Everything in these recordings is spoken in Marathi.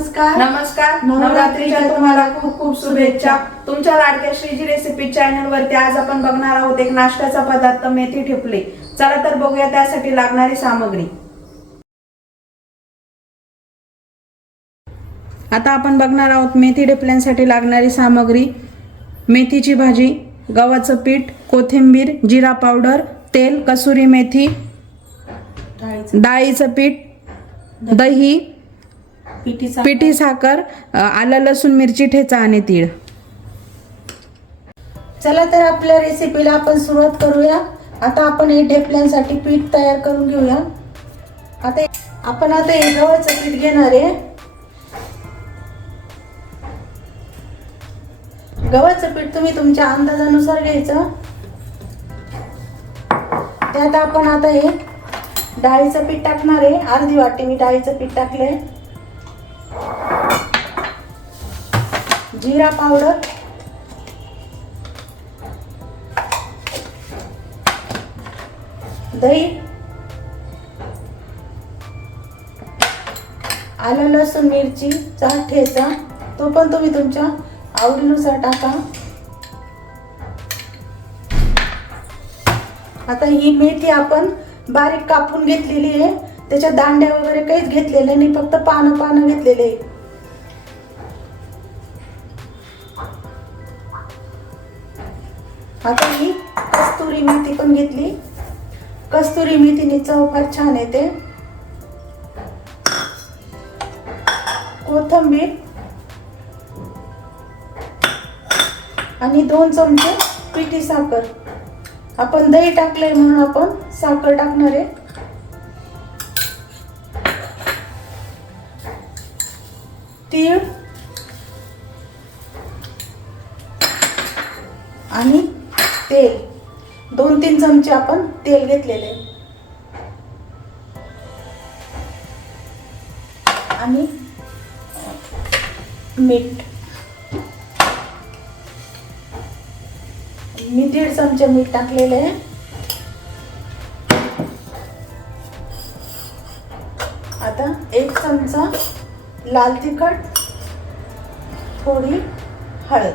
नमस्कार नवरात्रीच्या तुम्हाला खूप खूप शुभेच्छा। तुमच्या लाडक्या श्रीजी रेसिपी चॅनल वरती आज आपण बघणार आहोत एक नाश्त्याचा पदार्थ मेथी ठेपले। चला तर बघूया त्यासाठी लागणारी सामग्री। आता आपण बघणार आहोत मेथी ठेपल्यांसाठी लागणारी सामग्री। मेथीची भाजी, गव्हाचं पीठ, कोथिंबीर, जिरा पावडर, तेल, कसुरी मेथी, डाळीचं पीठ, दही, पिठी साखर, आलं लसूण मिरची ठेचा आणि तीळ। चला तर आपल्या रेसिपीला आपण सुरुवात करूया। आता आपण हे ढेपल्यांसाठी पीठ तयार करून घेऊया। आता आपण हे गव्हाचं पीठ घेणार आहे। गव्हाचं पीठ तुम्ही तुमच्या अंदाजानुसार घ्यायचं। त्यात आपण आता हे डाळीचं पीठ टाकणार आहे। अर्धी वाटी मी डाळीचं पीठ टाकलंय। जिरा पावडर, दही, आलं लसूण मिरचीचा ठेचा, तो पण तुम्ही तुमच्या आवडीनुसार टाका। आता ही मेथी आपण बारीक कापून घेतलेली आहे। त्याच्या दांड्या वगैरे काहीच घेतलेले नाही, फक्त पानं घेतलेले आहे। आता ही कस्तुरी मेथी पण घेतली। कस्तुरी मेथीने चव फार छान येते। कोथिंबीर आणि 2 चमचे पिठी साखर। आपण दही टाकले म्हणून आपण साखर टाकणार आहे। तीळ आणि तेल, 2-3 चमचे आपण तेल घेतलेले आणि मीठ, मी 1.5 चमचे मीठ टाकलेले आहे। आता 1 चमचा लाल तिखट, थोडी हळद।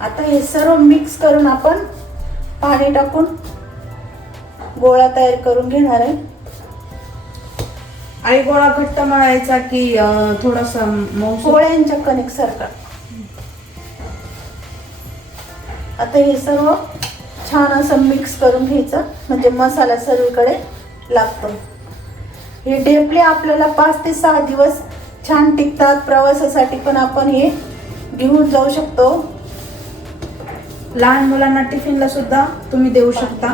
आता हे सर्व मिक्स करून आपण पाणी टाकून गोळा तयार करून घेणार आहे। आणि गोळा घट्ट मळायचा की थोडासा मऊ? गोळ्यांच्या कणिक सारखा। आता हे सर्व छान असं मिक्स करून घ्यायचं, म्हणजे मसाला सर्वीकडे लागतो। हे ढेपले आपल्याला 5 ते 6 दिवस छान टिकतात। प्रवासासाठी पण आपण हे घेऊन जाऊ शकतो। लहान मुलांना टिफिनला सुद्धा तुम्ही देऊ शकता।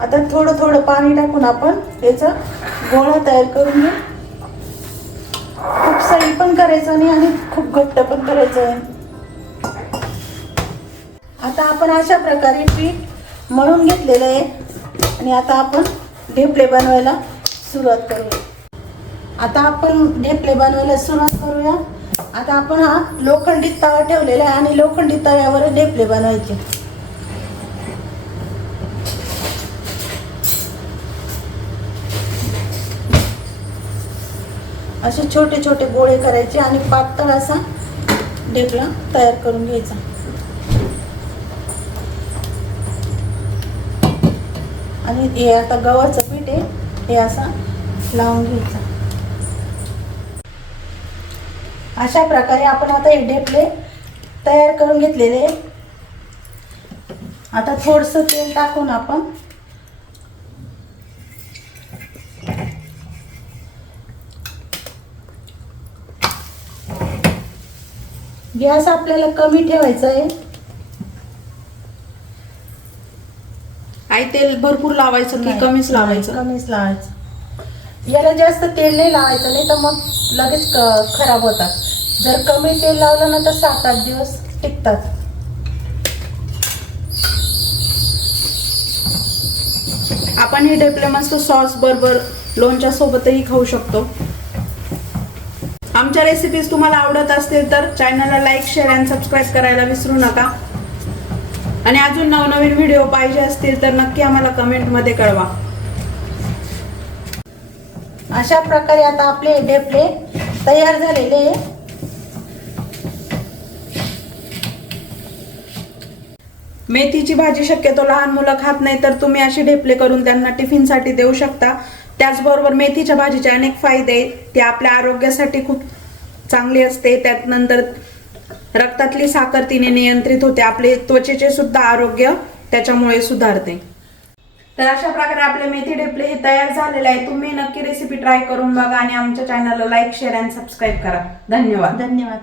आता थोडं पाणी टाकून आपण याचा गोळा तयार करून घेऊ। खूप सैल पण करायचं नाही आणि खूप घट्ट पण करायचं आहे। आता आपण अशा प्रकारे पीठ मळून घेतलेलं आहे आणि आता आपण ढेपले बनवायला सुरुवात करूया। आता आपण हा लोखंडी तवा ठेवलेला आहे आणि लोखंडी तव्यावर ढेपले बनवायचे। असे छोटे छोटे गोळे करायचे आणि पातळ असा ढेपला तयार करून घ्यायचा। आणि हे आता गव्हाचं पीठ आहे, हे असा लावून घ्यायचं। अशा प्रकारे आपण आता हे ढेपले तयार करून घेतलेले। आता थोडंसं तेल टाकून आपण गॅस आपल्याला कमी ठेवायचा आहे। आई तेल भरपूर लावायचं की कमीच लावायचं? कमीच लावायचं। याला जास्त तेल नाही लावायचं, नाही तर मग लगेच खराब होतात। जर कमी तेल लावलं ना तर 7-8 दिवस टिकतात। आपण हे ढेपले मस्त सॉस बरोबर लोणच्या सोबतही खाऊ शकतो। आमच्या रेसिपीज तुम्हाला आवडत असतील तर चॅनलला लाईक, शेअर आणि सबस्क्राईब करायला विसरू नका। आणि अजून नवनवीन व्हिडिओ पाहिजे असतील तर नक्की आम्हाला कमेंट मध्ये कळवा। अशा प्रकारे आता आपले ढेपले तयार झालेले आहे. मेथीची भाजी शक्यतो लहान मुलं खात नाही, तर तुम्ही अशी ढेपले करून त्यांना टिफिनसाठी देऊ शकता. त्याचबरोबर मेथीच्या भाजीचे अनेक फायदे आहेत. ते आपल्या आरोग्यासाठी खूप चांगली असते. त्यानंतर रक्तातली साखर तिने नियंत्रित होते. आपले त्वचेचे सुद्धा आरोग्य त्याच्यामुळे सुधारते. तर अशा प्रकारे आपले मेथी ढेपले हे तयार झालेले आहे. तुम्ही नक्की रेसिपी ट्राय करून बघा आणि आमच्या चॅनलला लाईक, शेअर आणि सबस्क्राईब करा. धन्यवाद. धन्यवाद.